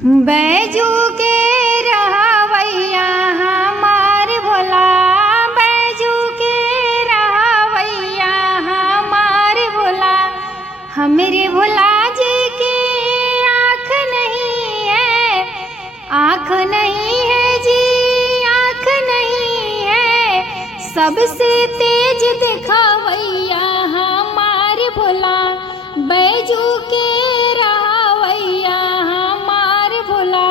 बैजू के रहवैया हमार भोला, बैजू के रहवैया हमार भोला। हमरे भोला जी की आँख नहीं है, आँख नहीं है जी, आँख नहीं है। सबसे तेज दिखावैया हमार भोला, बैजू के रहवैया हमार भोला।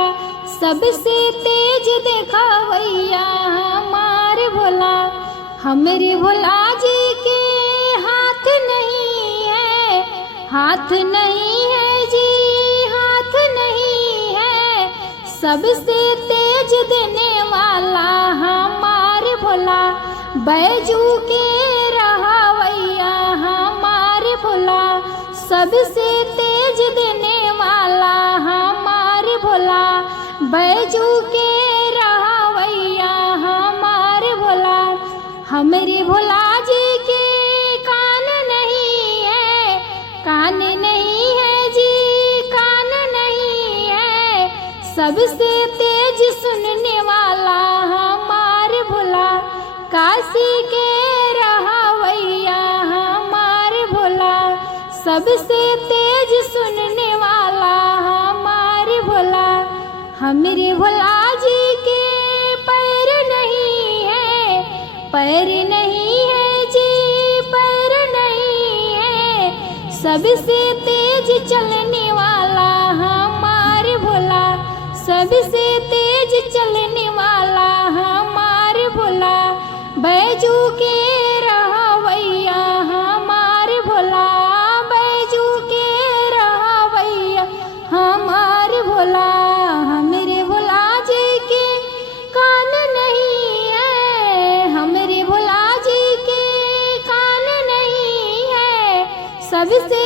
सबसे तेज दिखावैया हमार भोला। हमरे भोला जी के हाथ नहीं है, हाथ नहीं है जी, हाथ नहीं है। सबसे तेज देने वाला हमार भोला, बैजू के रहवैया हमार भोला। सबसे तेज देने वाला हमार भोला, बैजू के रहवैया हमार भोला। हमरे भोला जी के कान नहीं है, कान नहीं है जी, कान नहीं है। सबसे तेज सुनने वाला हमार भोला, काशी के रहवैया हमार भोला। सबसे तेज सुनने वाला हमार भोला। हमरे भोला जी के पैर नहीं है, पैर नहीं है जी, पैर नहीं है। सबसे तेज चलने वाला हमार भोला, सबसे तेज चलने वाला हमार भोला। बैजू के रहवैया हमार भोला, बैजू के रहवैया हमार भोला। हमरे भोला जी के कान नहीं है, हमरे भोला जी के कान नहीं है। सबसे